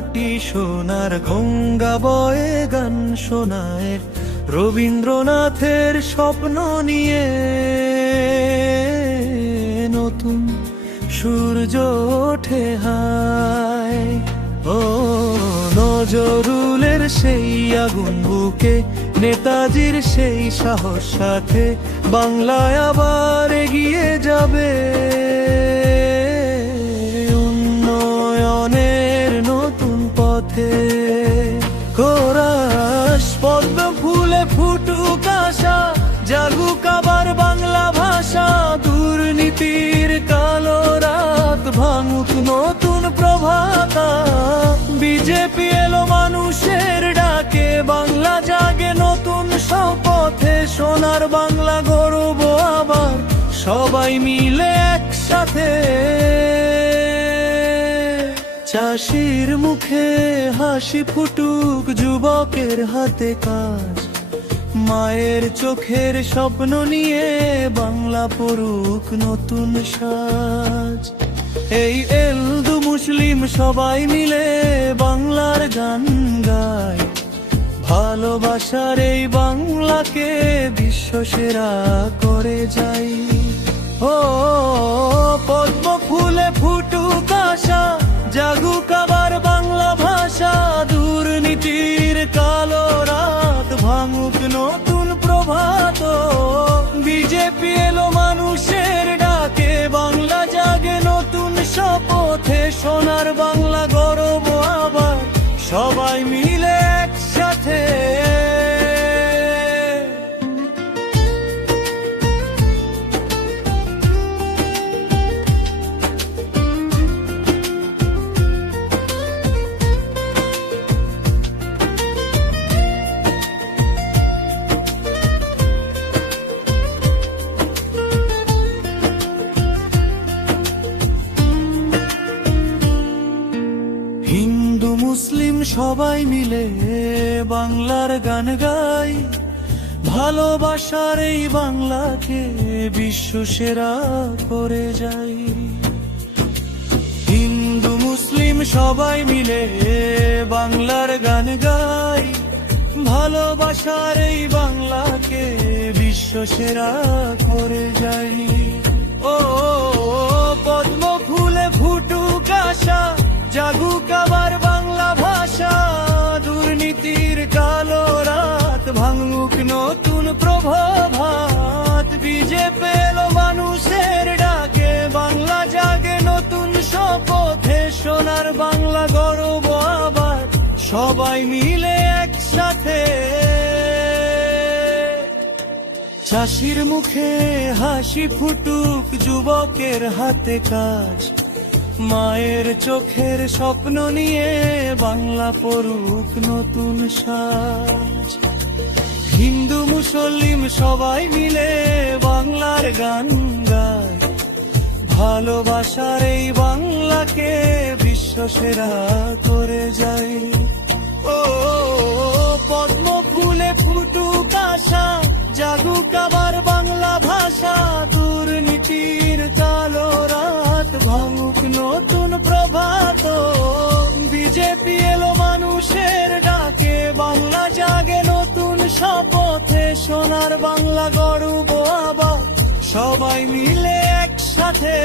মাটি সোনার গঙ্গা বয়ে গান শোনায় রবীন্দ্রনাথের স্বপ্ন নিয়ে। নতুন সূর্য ওঠে হায়, ও নজরুলের সেই আগুন বুকে, নেতাজির সেই সাহস সাথে বাংলায় আবার এগিয়ে যাবে। উন্নয়নের নতুন পথে কোরাস পদ্ম ফুলে ফুটুক আশা, জাগুক আবার বাংলা ভাষা। দুর্নীতির কালো রাত ভাঙুক নতুন প্রভাত। বিজেপি এলো মানুষের ডাকে, বাংলা জাগে নতুন শপথে। সোনার বাংলা গর্ব আবার সবাই মিলে একসাথে। চাষির মুখে হাসি ফুটুক, যুবকের হাতে কাজ। মায়ের চোখের স্বপ্ন নিয়ে বাংলা পড়ুক নতুন সাজ। এই হিন্দু মুসলিম সবাই মিলে বাংলার গান গায়। ভালোবাসার এই বাংলাকে বিশ্ব সেরা করে যাই। ও পদ্ম ফুলে ফুটুক আশা, জাগুক আবার বাংলা ভাষা। দুর্নীতির কালো রাত ভাঙুক নতুন প্রভাত। বিজেপি এলো মানুষের ডাকে, বাংলা জাগে নতুন শপথে। সোনার বাংলা গর্ব আবার সবাই মিলে একসাথে। হিন্দু মুসলিম সবাই মিলে বাংলার গান গাই। ভালোবাসার এই বাংলাকে বিশ্ব সেরা করে যাই। হিন্দু মুসলিম সবাই মিলে বাংলার গান গাই। ভালোবাসার এই বাংলাকে বিশ্ব সেরা করে যাই। ও পদ্ম ফুলে ফুটুক আশা, জাগুক আবার বাংলা ভাষা। দুর্নীতির কালো রাত ভাঙুক নতুন প্রভাত। বিজেপি এলো মানুষের ডাকে, বাংলা জাগে নতুন শপথে। সোনার বাংলা গর্ব আবার সবাই মিলে একসাথে। চাষির মুখে হাসি ফুটুক, যুবকের হাতে কাজ। মায়ের চোখের স্বপ্ন নিয়ে বাংলা পড়ুক নতুন সাজ। হিন্দু মুসলিম সবাই মিলে বাংলার গান গায়। ভালোবাসার এই বাংলাকে বিশ্ব সেরা করে যাই। ও পদ্ম ফুলে ফুটুক আশা, জাগুক আবার বাংলা ভাষা। দুর্নীতির কালো রাত ভাঙুক নতুন প্রভাত। বিজেপি এলো মানুষের ডাকে, বাংলা জাগে নতুন শপথে। সোনার বাংলা গর্ব আবার সবাই মিলে একসাথে।